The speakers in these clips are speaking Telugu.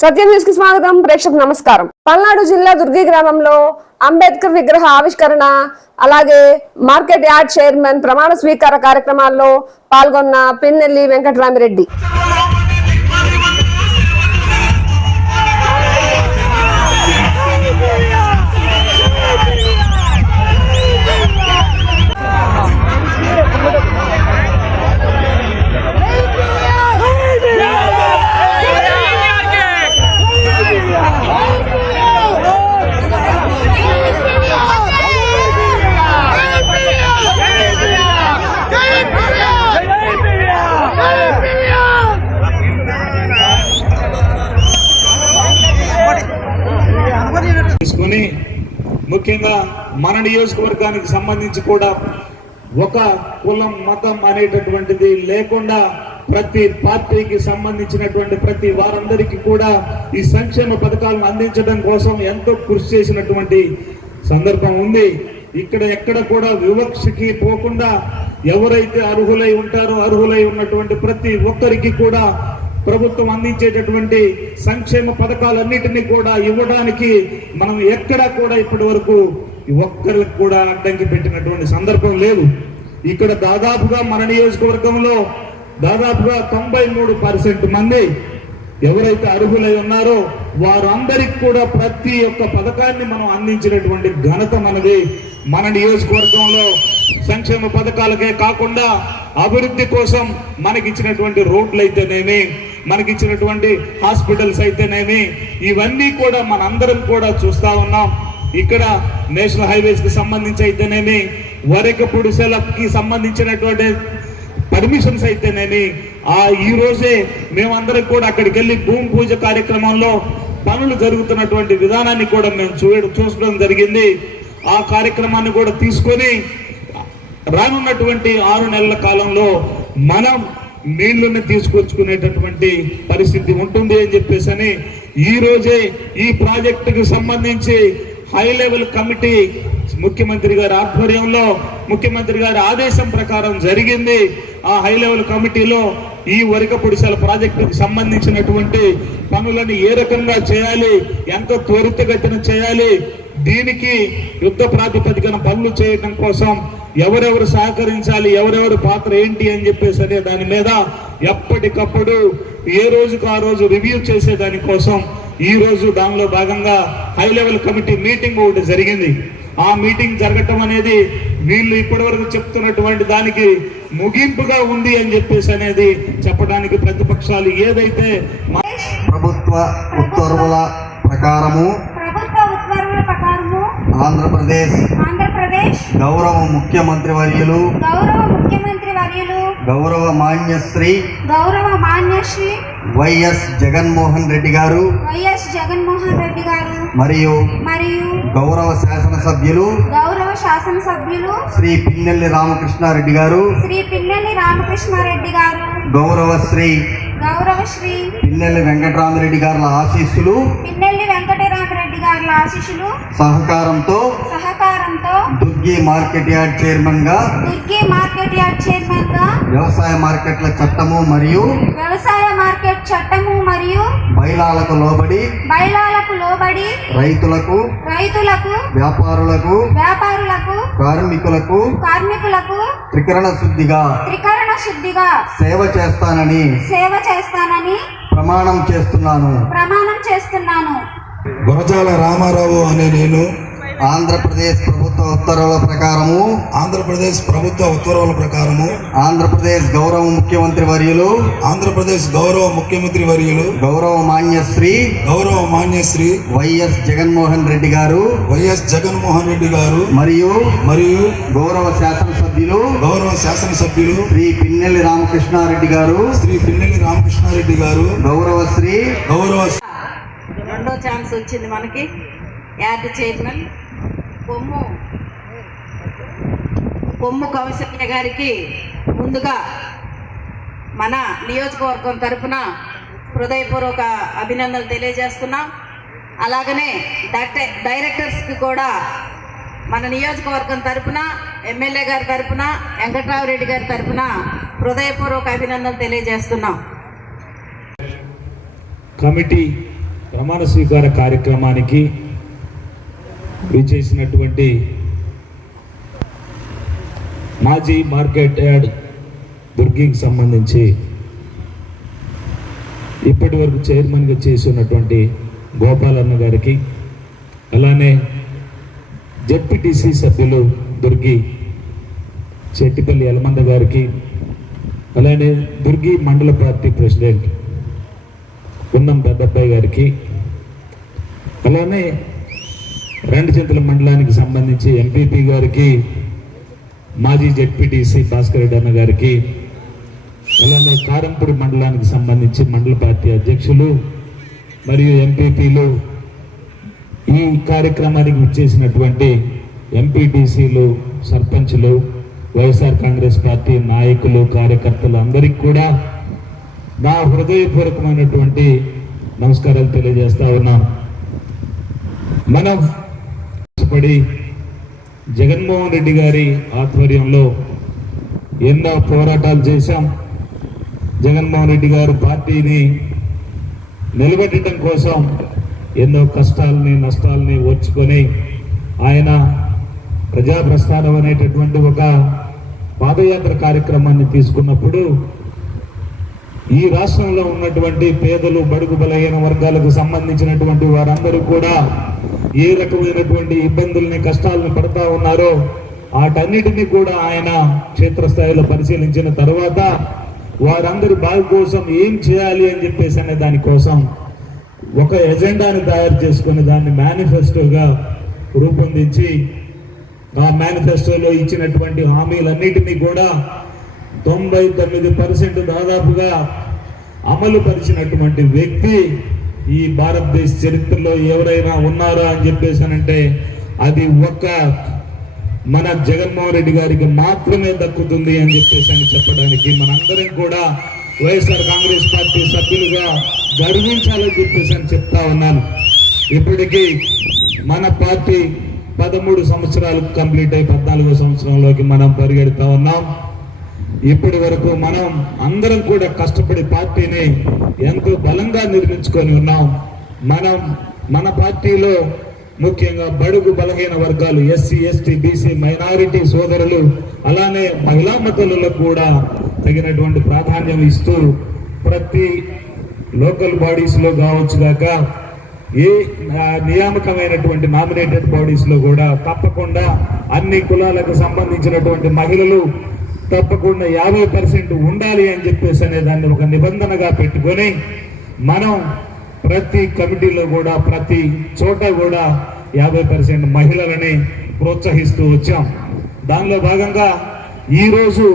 సత్యం న్యూస్ కి స్వాగతం. ప్రేక్షకులకు నమస్కారం. పల్నాడు జిల్లా దుర్గి గ్రామంలో అంబేద్కర్ విగ్రహ ఆవిష్కరణ అలాగే మార్కెట్ యార్డ్ చైర్మన్ ప్రమాణ స్వీకార కార్యక్రమాల్లో పాల్గొన్న పిన్నెల్లి వెంకటరామిరెడ్డి. ముఖ్యంగా మన నియోజకవర్గానికి సంబంధించి కూడా ఒక కులం మతం అనేటటువంటిది లేకుండా ప్రతి పార్టీకి సంబంధించినటువంటి ప్రతి వారందరికీ కూడా ఈ సంక్షేమ పథకాలను అందించడం కోసం ఎంతో కృషి చేసినటువంటి సందర్భం ఉంది. ఇక్కడ ఎక్కడ కూడా వివక్షకి పోకుండా ఎవరైతే అర్హులై ఉంటారో అర్హులై ఉన్నటువంటి ప్రతి ఒక్కరికి కూడా ప్రభుత్వం అందించేటటువంటి సంక్షేమ పథకాలన్నిటినీ కూడా ఇవ్వడానికి మనం ఎక్కడా కూడా ఇప్పటి వరకు ఒక్కరికి కూడా అడ్డంకి పెట్టినటువంటి సందర్భం లేదు. ఇక్కడ దాదాపుగా మన నియోజకవర్గంలో దాదాపుగా 93% మంది ఎవరైతే అర్హులై ఉన్నారో వారందరికి కూడా ప్రతి ఒక్క పథకాన్ని మనం అందించినటువంటి ఘనత మనది. మన నియోజకవర్గంలో సంక్షేమ పథకాలకే కాకుండా అభివృద్ధి కోసం మనకిచ్చినటువంటి రోడ్లు అయితేనేమి, మనకిచ్చినటువంటి హాస్పిటల్స్ అయితేనేమి, ఇవన్నీ కూడా మనందరం కూడా చూస్తా ఉన్నాం. ఇక్కడ నేషనల్ హైవేస్ కి సంబంధించి అయితేనేమి, వరకపుడిసెలకి సంబంధించినటువంటి పర్మిషన్స్ అయితేనేమి, ఈ రోజే మేమందరం కూడా అక్కడికి వెళ్ళి భూమి పూజ కార్యక్రమంలో పనులు జరుగుతున్నటువంటి విధానాన్ని కూడా మేము చూడడం జరిగింది. ఆ కార్యక్రమాన్ని కూడా తీసుకొని రానున్నటువంటి 6 నెలల కాలంలో మనం నీళ్లను తీసుకొచ్చుకునేటటువంటి పరిస్థితి ఉంటుంది అని చెప్పేసి ఈ రోజే ఈ ప్రాజెక్టుకు సంబంధించి హై లెవెల్ కమిటీ ముఖ్యమంత్రి గారి ఆధ్వర్యంలో ముఖ్యమంత్రి గారి ఆదేశం ప్రకారం జరిగింది. ఆ హై లెవెల్ కమిటీలో ఈ వరకపుడిసెల ప్రాజెక్టుకు సంబంధించినటువంటి పనులను ఏ రకంగా చేయాలి, ఎంత త్వరితగతిన చేయాలి, దీనికి యుద్ధ ప్రాతిపదికన పనులు చేయడం కోసం ఎవరెవరు సహకరించాలి, ఎవరెవరు పాత్ర ఏంటి అని చెప్పేసి అనే దాని మీద ఎప్పటికప్పుడు ఏ రోజుకు ఆ రోజు రివ్యూ చేసే దానికోసం ఈ రోజు దానిలో భాగంగా హై లెవెల్ కమిటీ మీటింగ్ ఒకటి జరిగింది. ఆ మీటింగ్ జరగటం అనేది వీళ్ళు ఇప్పటి వరకు చెప్తున్నటువంటి దానికి ముగింపుగా ఉంది అని చెప్పేసి అనేది చెప్పడానికి ప్రతిపక్షాలు ఏదైతే ప్రభుత్వ ఉత్తర్వుల ప్రకారము ఆంధ్రప్రదేశ్ గౌరవ ముఖ్యమంత్రి వర్యులు గౌరవ మాన్యశ్రీ వైఎస్ జగన్మోహన్ రెడ్డి గారు మరియు గౌరవ శాసనసభ్యులు శ్రీ పిన్నెల్లి రామకృష్ణారెడ్డి గారు గౌరవ శ్రీ పిన్నెల్లి వెంకటరామిరెడ్డి గారి ఆశీస్సులు సహకారంతో దుర్గి మార్కెట్ యార్డ్ చైర్మన్ గా వ్యవసాయ మార్కెట్ల చట్టము మరియు బైలాలకు లోబడి రైతులకు వ్యాపారులకు కార్మికులకు త్రికరణ శుద్ధిగా సేవ చేస్తానని ప్రమాణం చేస్తున్నాను. గురజాల రామారావు అనే నేను ఆంధ్రప్రదేశ్ ప్రభుత్వ ఉత్తర్వుల ప్రకారము ఆంధ్రప్రదేశ్ గౌరవ ముఖ్యమంత్రి వర్యులు గౌరవ మాన్యశ్రీ వైఎస్ జగన్మోహన్ రెడ్డి గారు మరియు గౌరవ శాసనసభ్యులు శ్రీ పిన్నెల్లి రామకృష్ణారెడ్డి గారు గౌరవ రెండో ఛాన్స్ వచ్చింది మనకి. యార్డ్ చైర్మన్ కొమ్ము కౌశల్య గారికి ముందుగా మన నియోజకవర్గం తరఫున హృదయపూర్వక అభినందనలు తెలియజేస్తున్నాం. అలాగనే డైరెక్టర్స్కి కూడా మన నియోజకవర్గం తరఫున ఎమ్మెల్యే గారి తరఫున వెంకటరామిరెడ్డి గారి తరఫున హృదయపూర్వక అభినందనలు తెలియజేస్తున్నాం. కమిటీ ప్రమాణ స్వీకార కార్యక్రమానికి విచ్చేసినటువంటి మాజీ మార్కెట్ యార్డ్ దుర్గికి సంబంధించి ఇప్పటి వరకు చైర్మన్గా చేసి ఉన్నటువంటి గోపాలన్న గారికి, అలానే జెడ్పీటీసీ సభ్యులు దుర్గి చెట్టిపల్లి యలమంద గారికి, అలానే దుర్గి మండల పార్టీ ప్రెసిడెంట్ ఉన్నం పెద్దబ్బాయి గారికి, అలానే రెండుచింతల మండలానికి సంబంధించి ఎంపీపీ గారికి, మాజీ జెడ్పీటీసీ భాస్కర్ రెడ్డి అన్న గారికి, అలానే కారంపూడి మండలానికి సంబంధించి మండల పార్టీ అధ్యక్షులు మరియు ఎంపీపీలు, ఈ కార్యక్రమానికి విచ్చేసినటువంటి ఎంపీటీసీలు, సర్పంచులు, వైఎస్ఆర్ కాంగ్రెస్ పార్టీ నాయకులు, కార్యకర్తలు అందరికీ కూడా నా హృదయపూర్వకమైనటువంటి నమస్కారాలు తెలియజేస్తా ఉన్నాను. మనం పడి జగన్మోహన్ రెడ్డి గారి ఆధ్వర్యంలో ఎన్నో పోరాటాలు చేశాం. జగన్మోహన్ రెడ్డి గారు పార్టీని నిలబెట్టడం కోసం ఎన్నో కష్టాలని, నష్టాలని ఓర్చుకొని ఆయన ప్రజాప్రస్థానం అనేటటువంటి ఒక పాదయాత్ర కార్యక్రమాన్ని తీసుకున్నప్పుడు ఈ రాష్ట్రంలో ఉన్నటువంటి పేదలు, బడుగు బలహీన వర్గాలకు సంబంధించినటువంటి వారందరూ కూడా ఏ రకమైనటువంటి ఇబ్బందుల్ని, కష్టాలను పడతా ఉన్నారో వాటన్నిటినీ కూడా ఆయన క్షేత్రస్థాయిలో పరిశీలించిన తర్వాత వారందరి బాగు కోసం ఏం చేయాలి అని చెప్పేసి అనే దానికోసం ఒక ఎజెండాని తయారు చేసుకుని దాన్ని మేనిఫెస్టోగా రూపొందించి ఆ మేనిఫెస్టోలో ఇచ్చినటువంటి హామీలన్నిటినీ కూడా 99% దాదాపుగా అమలు పరిచినటువంటి వ్యక్తి ఈ భారతదేశ చరిత్రలో ఎవరైనా ఉన్నారా అని చెప్పేసానంటే అది ఒక్క మన జగన్మోహన్ రెడ్డి గారికి మాత్రమే దక్కుతుంది అని చెప్పేసి అని చెప్పడానికి మనందరం కూడా వైఎస్ఆర్ కాంగ్రెస్ పార్టీ సభ్యులుగా గర్వించాలని చెప్పేసి అని చెప్తా ఉన్నాను. ఇప్పటికీ మన పార్టీ 13 సంవత్సరాలు కంప్లీట్ అయి 14వ సంవత్సరంలోకి మనం పరిగెడుతూ ఉన్నాం. ఇప్పటి వరకు మనం అందరం కూడా కష్టపడి పార్టీని ఎంతో బలంగా నిర్మించుకొని ఉన్నాం. మన పార్టీలో ముఖ్యంగా బడుగు బలహీన వర్గాలు, ఎస్సీ, ఎస్టీ, బీసీ, మైనారిటీ సోదరులు, అలానే మహిళా మతలకు కూడా తగినటువంటి ప్రాధాన్యం ఇస్తూ ప్రతి లోకల్ బాడీస్ లో కావచ్చు గాక ఏ నియామకమైనటువంటి నామినేటెడ్ బాడీస్ లో కూడా తప్పకుండా అన్ని కులాలకు సంబంధించినటువంటి మహిళలు తప్పకుండా 50% ఉండాలి అని చెప్పేసి అనే దాన్ని ఒక నిబంధనగా పెట్టుకొని మనం ప్రతి కమిటీలో కూడా ప్రతి చోట కూడా 50% మహిళలని ప్రోత్సహిస్తూ వచ్చాం. దానిలో భాగంగా ఈరోజు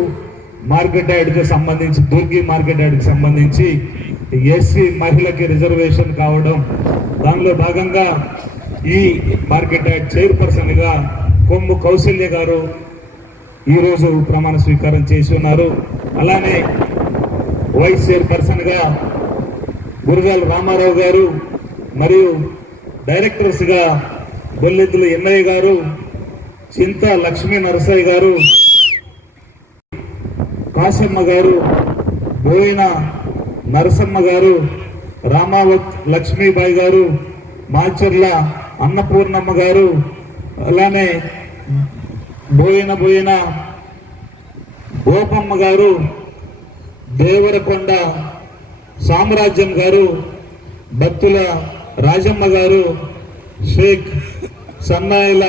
మార్కెట్ యార్డ్కి సంబంధించి, దుర్గి మార్కెట్ యార్డ్కి సంబంధించి ఎస్సీ మహిళకి రిజర్వేషన్ కావడం, దానిలో భాగంగా ఈ మార్కెట్ యార్డ్ చైర్పర్సన్ గా కొమ్ము కౌశల్య గారు ఈరోజు ప్రమాణ స్వీకారం చేసి ఉన్నారు. అలానే వైస్ చైర్పర్సన్ గా గురజాల రామారావు గారు మరియు డైరెక్టర్స్ గా బొల్లెద్దుల ఎన్నయ్య గారు, చింత లక్ష్మీ నరసయ్య గారు, కాశమ్మ గారు, బోయిన నరసమ్మ గారు, రామావత్ లక్ష్మీబాయి గారు, మాచర్ల అన్నపూర్ణమ్మ గారు, అలానే బోయిన గోపమ్మ గారు, దేవరకొండ సామ్రాజ్యం గారు, బత్తుల రాజమ్మ గారు, షేక్ సన్నాయిల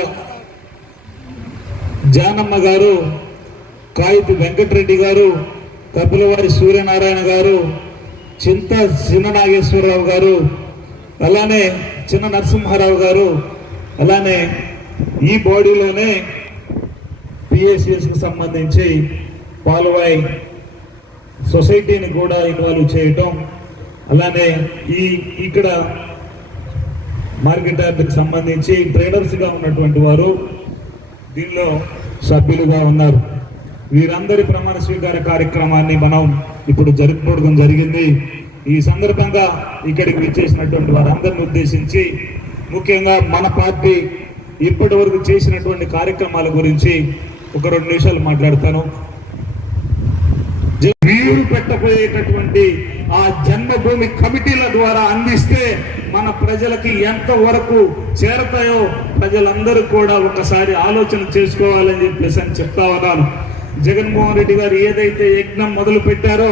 జానమ్మ గారు, కాయితి వెంకటరెడ్డి గారు, కపిలవారి సూర్యనారాయణ గారు, చింత చిన్న నాగేశ్వరరావు గారు, అలానే చిన్న నరసింహారావు గారు, అలానే ఈ బాడీలోనే పిఎస్సిఎస్ కు సంబంధించి పాలవాయి సొసైటీని కూడా ఇన్వాల్వ్ చేయటం, అలానే ఇక్కడ మార్కెట్ యార్డ్కి సంబంధించి ట్రేడర్స్ గా ఉన్నటువంటి వారు దీనిలో సభ్యులుగా ఉన్నారు. వీరందరి ప్రమాణ స్వీకార కార్యక్రమాన్ని మనం ఇప్పుడు జరుపుకోవడం జరిగింది. ఈ సందర్భంగా ఇక్కడికి విచ్చేసినటువంటి వారందరిని ఉద్దేశించి ముఖ్యంగా మన పార్టీ ఇప్పటి వరకు చేసినటువంటి కార్యక్రమాల గురించి ఒక 2 నిమిషాలు మాట్లాడతాను. నీరు పెట్టబోయేటటువంటి ఆ జన్మభూమి కమిటీల ద్వారా అందిస్తే మన ప్రజలకి ఎంత వరకు చేరతాయో ప్రజలందరూ కూడా ఒకసారి ఆలోచన చేసుకోవాలని చెప్పేసి అని చెప్తా ఉన్నాను. జగన్మోహన్ రెడ్డి గారు ఏదైతే యజ్ఞం మొదలు పెట్టారో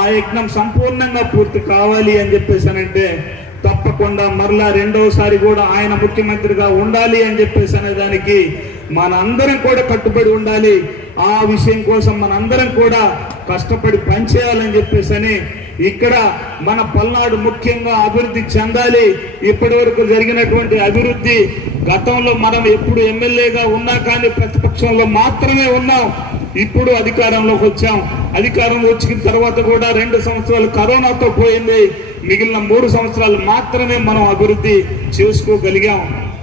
ఆ యజ్ఞం సంపూర్ణంగా పూర్తి కావాలి అని చెప్పేసానంటే తప్పకుండా మరలా రెండోసారి కూడా ఆయన ముఖ్యమంత్రిగా ఉండాలి అని చెప్పేసి అనే దానికి మనందరం కూడా కట్టుబడి ఉండాలి. ఆ విషయం కోసం మనందరం కూడా కష్టపడి పనిచేయాలని చెప్పేసి అని ఇక్కడ మన పల్నాడు ముఖ్యంగా అభివృద్ధి చెందాలి. ఇప్పటి వరకు జరిగినటువంటి అభివృద్ధి, గతంలో మనం ఎప్పుడు ఎమ్మెల్యేగా ఉన్నా కానీ ప్రతిపక్షంలో మాత్రమే ఉన్నాం. ఇప్పుడు అధికారంలోకి వచ్చాం. అధికారం వచ్చిన తర్వాత కూడా 2 సంవత్సరాలు కరోనాతో పోయింది. మిగిలిన 3 సంవత్సరాలు మాత్రమే మనం అభివృద్ధి చేసుకోగలిగాం.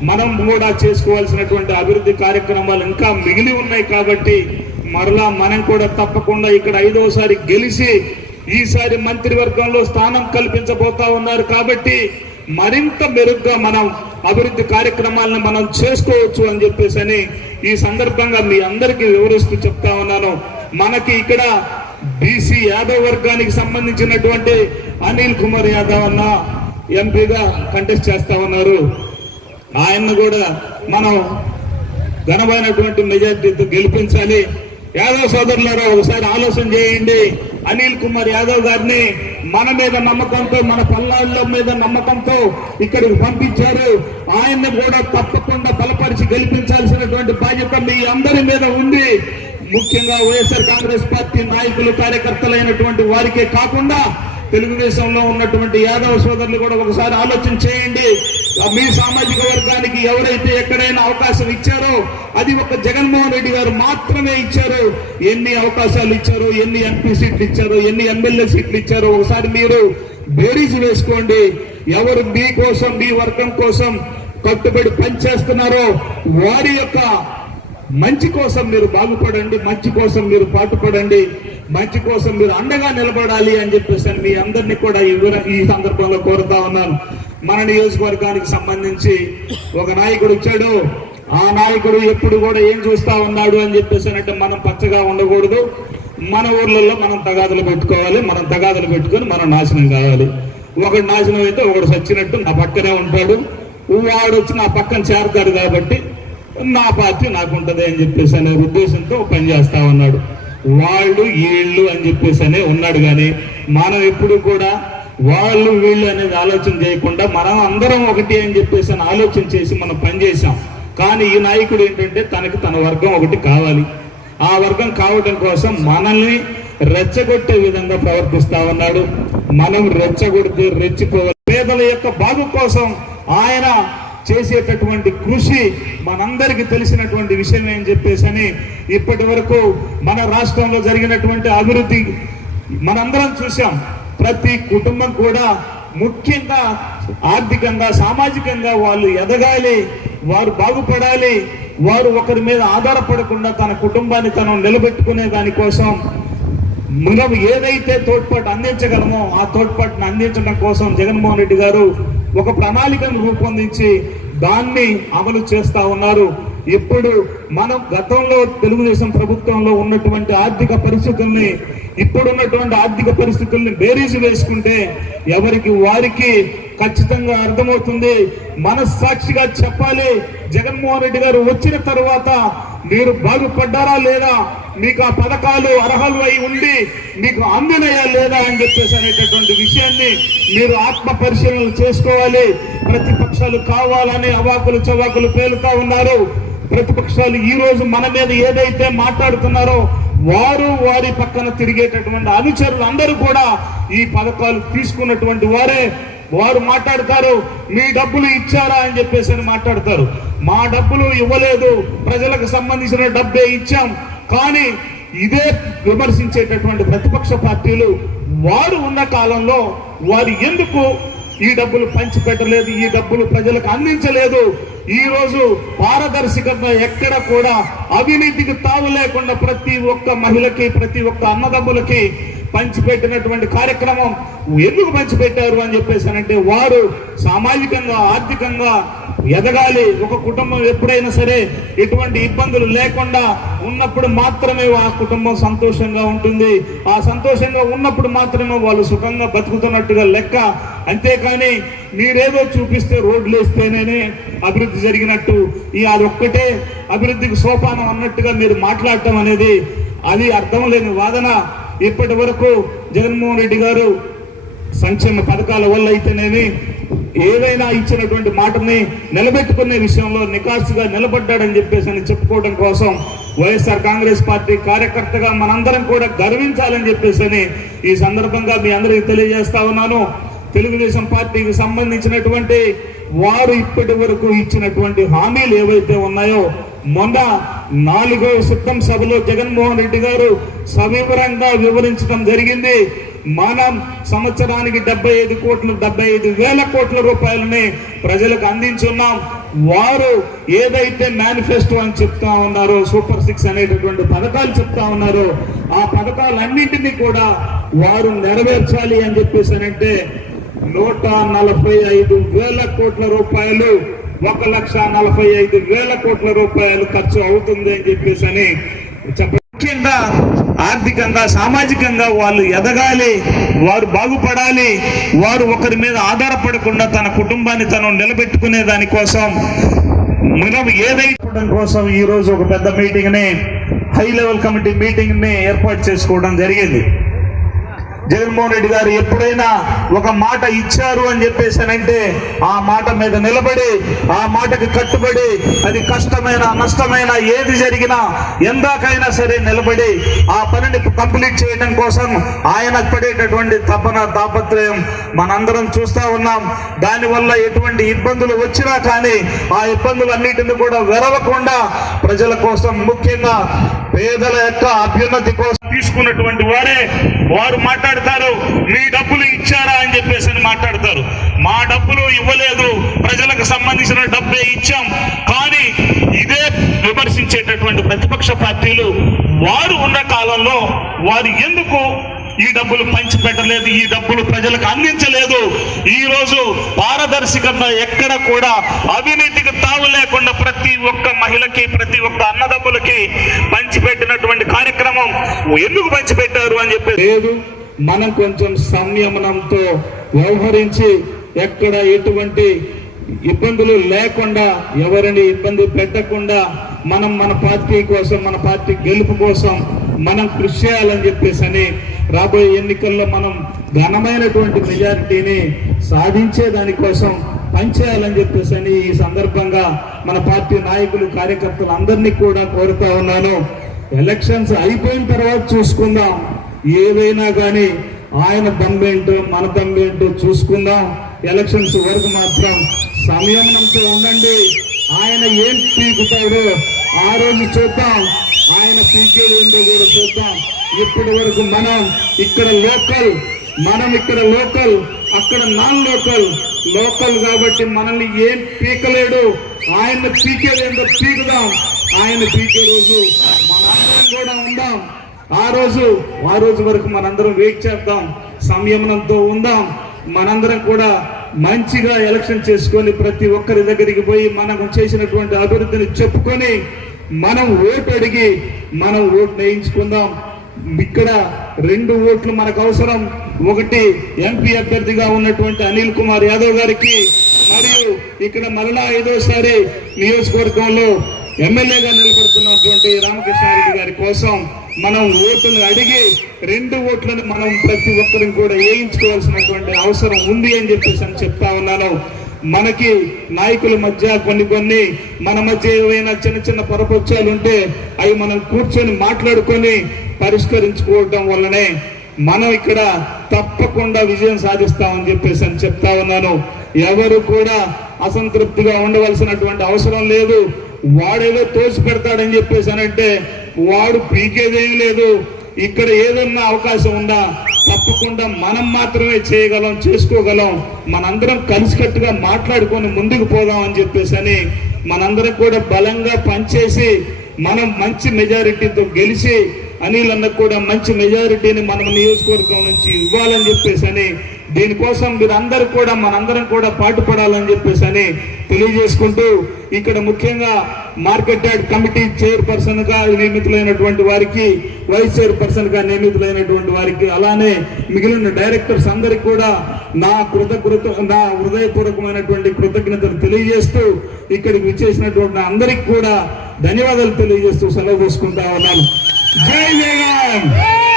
మనం కూడా చేసుకోవాల్సినటువంటి అభివృద్ధి కార్యక్రమాలు ఇంకా మిగిలి ఉన్నాయి. కాబట్టి మరలా మనం కూడా తప్పకుండా ఇక్కడ 5వసారి గెలిచి ఈసారి మంత్రివర్గంలో స్థానం కల్పించబోతా ఉన్నారు. కాబట్టి మరింత మెరుగ్గా మనం అభివృద్ధి కార్యక్రమాలను మనం చేసుకోవచ్చు అని చెప్పేసి అని ఈ సందర్భంగా మీ అందరికీ వివరిస్తూ చెప్తా ఉన్నాను. మనకి ఇక్కడ బీసీ యాదవ్ వర్గానికి సంబంధించినటువంటి అనిల్ కుమార్ యాదవ్ అన్న ఎంపీగా కంటెస్ట్ చేస్తా ఉన్నారు. ఆయన్ను కూడా మనం ఘనమైనటువంటి మెజార్టీతో గెలిపించాలి. యాదవ్ సోదరులారా ఒకసారి ఆలోచన చేయండి. అనిల్ కుమార్ యాదవ్ గారిని మన మీద నమ్మకంతో, మన పల్నాడులో మీద నమ్మకంతో ఇక్కడికి పంపించారు. ఆయన్ని కూడా తప్పకుండా బలపరిచి గెలిపించాల్సినటువంటి బాధ్యత మీ అందరి మీద ఉంది. ముఖ్యంగా వైఎస్ఆర్ కాంగ్రెస్ పార్టీ నాయకులు, కార్యకర్తలైనటువంటి వారికే కాకుండా తెలుగుదేశంలో ఉన్నటువంటి యాదవ సోదరులు కూడా ఒకసారి ఆలోచన చేయండి. మీ సామాజిక వర్గానికి ఎవరైతే ఎక్కడైనా అవకాశం ఇచ్చారో అది ఒక జగన్మోహన్ రెడ్డి గారు మాత్రమే ఇచ్చారు. ఎన్ని అవకాశాలు ఇచ్చారో, ఎన్ని ఎంపీ సీట్లు ఇచ్చారో, ఎన్ని ఎమ్మెల్యే సీట్లు ఇచ్చారో ఒకసారి మీరు బేరీజు వేసుకోండి. ఎవరు మీ కోసం, మీ వర్గం కోసం కట్టుబడి పనిచేస్తున్నారో వారి యొక్క మంచి కోసం మీరు బాగుపడండి, మంచి కోసం మీరు పాటుపడండి, మంచి కోసం మీరు అండగా నిలబడాలి అని చెప్పేసి మీ అందరినీ కూడా ఈ సందర్భంలో కోరుతా ఉన్నాను. మన నియోజకవర్గానికి సంబంధించి ఒక నాయకుడు వచ్చాడు. ఆ నాయకుడు ఎప్పుడు కూడా ఏం చూస్తా ఉన్నాడు అని చెప్పేసి అంటే మనం పచ్చగా ఉండకూడదు. మన ఊర్లలో మనం తగాదులు పెట్టుకోవాలి. మనం తగాదులు పెట్టుకొని మనం నాశనం కావాలి. ఒకడు నాశనం అయితే ఒకడు చచ్చినట్టు నా పక్కనే ఉంటాడు. వాడు వచ్చి నా పక్కన చేరతాడు కాబట్టి నా పార్టీ నాకుంటది అని చెప్పేసి అనే ఉద్దేశంతో పనిచేస్తా ఉన్నాడు. వాళ్ళు వీళ్ళు అని చెప్పేసి అనే ఉన్నాడు. కానీ మనం ఎప్పుడు కూడా వాళ్ళు వీళ్ళు అనేది ఆలోచన చేయకుండా మనం అందరం ఒకటి అని చెప్పేసి అని ఆలోచన చేసి మనం పనిచేసాం. కానీ ఈ నాయకుడు ఏంటంటే తనకి తన వర్గం ఒకటి కావాలి. ఆ వర్గం కావడం కోసం మనల్ని రెచ్చగొట్టే విధంగా ప్రవర్తిస్తా ఉన్నాడు. మనం రెచ్చగొడితే రెచ్చిపోవాలి. పేదల యొక్క బాగు కోసం ఆయన చేసేటటువంటి కృషి మనందరికీ తెలిసినటువంటి విషయం అని చెప్పేసి అని ఇప్పటి వరకు మన రాష్ట్రంలో జరిగినటువంటి అభివృద్ధి మనందరం చూసాం. ప్రతి కుటుంబం కూడా ముఖ్యంగా ఆర్థికంగా, సామాజికంగా వాళ్ళు ఎదగాలి, వారు బాగుపడాలి, వారు ఒకరి మీద ఆధారపడకుండా తన కుటుంబాన్ని తను నిలబెట్టుకునే దానికోసం మనం ఏదైతే తోడ్పాటు అందించగలమో ఆ తోడ్పాటును అందించడం కోసం జగన్మోహన్ రెడ్డి గారు ఒక ప్రణాళికను రూపొందించి దాన్ని అమలు చేస్తా ఉన్నారు. ఇప్పుడు మనం గతంలో తెలుగుదేశం ప్రభుత్వంలో ఉన్నటువంటి ఆర్థిక పరిస్థితుల్ని, ఇప్పుడున్నటువంటి ఆర్థిక పరిస్థితుల్ని బేరీజు వేసుకుంటే ఎవరికి వారికి ఖచ్చితంగా అర్థమవుతుంది. మనస్సాక్షిగా చెప్పాలి, జగన్మోహన్ రెడ్డి గారు వచ్చిన తర్వాత మీరు బాగుపడ్డారా లేదా, మీకు ఆ పథకాలు అర్హులు అయి ఉండి మీకు అందినయా లేదా అని చెప్పేసి అనేటటువంటి విషయాన్ని మీరు ఆత్మ పరిశీలన చేసుకోవాలి. ప్రతిపక్షాలు కావాలని అవాకులు చవాకులు పేలుతా ఉన్నారు. ప్రతిపక్షాలు ఈ రోజు మన మీద ఏదైతే మాట్లాడుతున్నారో వారు వారి పక్కన తిరిగేటటువంటి అనుచరులు అందరూ కూడా ఈ పథకాలు తీసుకున్నటువంటి వారే. వారు మాట్లాడతారు, మీ డబ్బులు ఇచ్చారా అని చెప్పేసి అని మాట్లాడతారు. మా డబ్బులు ఇవ్వలేదు, ప్రజలకు సంబంధించిన డబ్బే ఇచ్చాం. కానీ ఇదే విమర్శించేటటువంటి ప్రతిపక్ష పార్టీలు వారు ఉన్న కాలంలో వారు ఎందుకు ఈ డబ్బులు పంచిపెట్టలేదు, ఈ డబ్బులు ప్రజలకు అందించలేదు. ఈ రోజు పారదర్శకంగా ఎక్కడ కూడా అవినీతికి తావు లేకుండా ప్రతి ఒక్క మహిళకి, ప్రతి ఒక్క అన్నదమ్ములకి పంచిపెట్టినటువంటి కార్యక్రమం ఎందుకు పంచిపెట్టారు అని చెప్పేసి అంటే వారు సామాజికంగా, ఆర్థికంగా ఎదగాలి. ఒక కుటుంబం ఎప్పుడైనా సరే ఎటువంటి ఇబ్బందులు లేకుండా ఉన్నప్పుడు మాత్రమే ఆ కుటుంబం సంతోషంగా ఉంటుంది. ఆ సంతోషంగా ఉన్నప్పుడు మాత్రమే వాళ్ళు సుఖంగా బతుకుతున్నట్టుగా లెక్క. అంతేకాని మీరేదో చూపిస్తే రోడ్లు వేస్తేనే అభివృద్ధి జరిగినట్టు, అదొక్కటే అభివృద్ధికి సోపానం అన్నట్టుగా మీరు మాట్లాడటం అనేది అది అర్థం లేని వాదన. ఇప్పటి వరకు జగన్మోహన్ రెడ్డి గారు సంక్షేమ పథకాల వల్ల అయితేనేమి ఏదైనా ఇచ్చినటువంటి మాటని నిలబెట్టుకునే విషయంలో నికాసుగా నిలబడ్డాడని చెప్పేసి చెప్పుకోవడం కోసం వైఎస్ఆర్ కాంగ్రెస్ పార్టీ కార్యకర్తగా మనందరం కూడా గర్వించాలని చెప్పేసి ఈ సందర్భంగా మీ అందరికీ తెలియజేస్తా ఉన్నాను. తెలుగుదేశం పార్టీకి సంబంధించినటువంటి వారు ఇప్పటి వరకు ఇచ్చినటువంటి హామీలు ఏవైతే ఉన్నాయో, మొన్న 4వ సిద్ధం సభలో జగన్మోహన్ రెడ్డి గారు సవివరంగా వివరించడం జరిగింది. మనం సంవత్సరానికి 75,000 కోట్ల రూపాయలని ప్రజలకు అందించున్నాం. వారు ఏదైతే మేనిఫెస్టో అని చెప్తా ఉన్నారో, సూపర్ 6 అనేటటువంటి పథకాలు చెప్తా ఉన్నారో, ఆ పథకాలన్నింటినీ కూడా వారు నెరవేర్చాలి అని చెప్పేసి అంటే 145,000 కోట్ల రూపాయలు, 1,45,000 కోట్ల రూపాయలు ఖర్చు అవుతుంది అని చెప్పేసి ముఖ్యంగా ఆర్థికంగా సామాజికంగా వాళ్ళు ఎదగాలి, వారు బాగుపడాలి, వారు ఒకరి మీద ఆధారపడకుండా తన కుటుంబాన్ని తను నిలబెట్టుకునే దానికోసం మనం ఏదైతే కోసం ఈ రోజు ఒక పెద్ద మీటింగ్ ని, హై లెవెల్ కమిటీ మీటింగ్ ని ఏర్పాటు చేసుకోవడం జరిగింది. జగన్మోహన్ రెడ్డి గారు ఎప్పుడైనా ఒక మాట ఇచ్చారు అని చెప్పేసానంటే ఆ మాట మీద నిలబడి, ఆ మాటకి కట్టుబడి, అది కష్టమైన నష్టమైన ఏది జరిగినా ఎందాకైనా సరే నిలబడి ఆ పనిని కంప్లీట్ చేయడం కోసం ఆయన పడేటటువంటి తపన తాపత్రయం మనందరం చూస్తా ఉన్నాం. దానివల్ల ఎటువంటి ఇబ్బందులు వచ్చినా కానీ ఆ ఇబ్బందులన్నిటిని కూడా వెరవకుండా ప్రజల కోసం, ముఖ్యంగా పేదల యొక్క అభ్యున్నతి కోసం తీసుకున్నటువంటి వారు మాట్లాడతారు, మీ డబ్బులు ఇచ్చారా అని చెప్పేసి మాట్లాడతారు. మా డబ్బులు ఇవ్వలేదు, ప్రజలకు సంబంధించిన డబ్బే ఇచ్చాం. కానీ ఇదే విమర్శించేటటువంటి ప్రతిపక్ష పార్టీలు వారు ఉన్న కాలంలో వారు ఎందుకు ఈ డబ్బులు పంచిపెట్టలేదు, ఈ డబ్బులు ప్రజలకు అందించలేదు? ఈ రోజు పారదర్శకంగా ఎక్కడ కూడా అవినీతికి తావు లేకుండా ప్రతి ఒక్క మహిళకి, ప్రతి ఒక్క అన్నదమ్ములకి పంచిపెట్టినటువంటి కార్యక్రమం ఎందుకు పంచిపెట్టారు అని చెప్పి లేదు. మనం కొంచెం సంయమనంతో వ్యవహరించి ఎక్కడ ఎటువంటి ఇబ్బందులు లేకుండా, ఎవరిని ఇబ్బంది పెట్టకుండా మనం మన పార్టీ కోసం, మన పార్టీ గెలుపు కోసం మనం కృషి చేయాలని చెప్పేసి రాబోయే ఎన్నికల్లో మనం ఘనమైనటువంటి మెజారిటీని సాధించే దానికోసం పనిచేయాలని చెప్పేసి ఈ సందర్భంగా మన పార్టీ నాయకులు, కార్యకర్తలు అందరినీ కూడా కోరుతా ఉన్నాను. ఎలక్షన్స్ అయిపోయిన తర్వాత చూసుకుందాం, ఏదైనా కానీ ఆయన దమ్మేంటో మన దమ్మేంటో చూసుకుందాం. ఎలక్షన్స్ వరకు మాత్రం సంయమనంతో ఉండండి. ఆయన ఏం పీకుతాడో ఆ రోజు చూద్దాం, ఆయన పీకేది ఏంటో కూడా చూద్దాం. ఇప్పటి వరకు మనం ఇక్కడ లోకల్, అక్కడ నాన్ లోకల్ కాబట్టి మనల్ని ఏం పీకలేడు. ఆయన పీకేది ఏంటో పీకుదాం. ఆయన పీకే రోజు మనందరం కూడా ఉందాం. ఆ రోజు వరకు మనందరం వెయిట్ చేద్దాం, సంయమనంతో ఉందాం. మనందరం కూడా మంచిగా ఎలక్షన్ చేసుకొని ప్రతి ఒక్కరి దగ్గరికి పోయి మనం చేసినటువంటి అభివృద్ధిని చెప్పుకొని మనం ఓటు అడిగి మనం ఓటు వేయించుకుందాం. ఇక్కడ 2 ఓట్లు మనకు అవసరం. ఒకటి ఎంపీ అభ్యర్థిగా ఉన్నటువంటి అనిల్ కుమార్ యాదవ్ గారికి, మరియు ఇక్కడ మరలా 5వసారి నియోజకవర్గంలో ఎమ్మెల్యేగా నిలబడుతున్నటువంటి రామకృష్ణారెడ్డి గారి కోసం మనం ఓటును అడిగి 2 ఓట్లను మనం ప్రతి ఒక్కరిని కూడా వేయించుకోవాల్సినటువంటి అవసరం ఉంది అని చెప్పేసి చెప్తా ఉన్నాను. మనకి నాయకుల మధ్య కొన్ని మన మధ్య ఏవైనా చిన్న పొరపక్షాలు ఉంటే అవి మనం కూర్చొని మాట్లాడుకొని పరిష్కరించుకోవడం వల్లనే మనం ఇక్కడ తప్పకుండా విజయం సాధిస్తామని చెప్పేసి చెప్తా ఉన్నాను. ఎవరు కూడా అసంతృప్తిగా ఉండవలసినటువంటి అవసరం లేదు. వాడేదో తోసి పెడతాడని చెప్పేసి అంటే వాడు పీకేదేం లేదు. ఇక్కడ ఏదన్నా అవకాశం ఉందా తప్పకుండా మనం మాత్రమే చేయగలం, చేసుకోగలం. మనందరం కలిసికట్టుగా మాట్లాడుకొని ముందుకు పోదాం అని చెప్పేసి మనందరం కూడా బలంగా పనిచేసి మనం మంచి మెజారిటీతో గెలిచి అనిల్ అన్నకు కూడా మంచి మెజారిటీని మనం నియోజకవర్గం నుంచి ఇవ్వాలని చెప్పేసి దీనికోసం మీరందరూ కూడా మనందరం కూడా పాటుపడాలని చెప్పేసి అని తెలియజేసుకుంటూ ఇక్కడ ముఖ్యంగా మార్కెట్ యార్డ్ కమిటీ చైర్పర్సన్ గా నియమితులైనటువంటి వారికి, వైస్ చైర్పర్సన్ గా నియమితులైనటువంటి వారికి, అలానే మిగిలిన డైరెక్టర్స్ అందరికి కూడా నా హృదయపూర్వకమైనటువంటి కృతజ్ఞతలు తెలియజేస్తూ ఇక్కడికి విచ్చేసినటువంటి అందరికి కూడా ధన్యవాదాలు తెలియజేస్తూ సెలవు తీసుకుంటా ఉన్నాను. జై జగన్.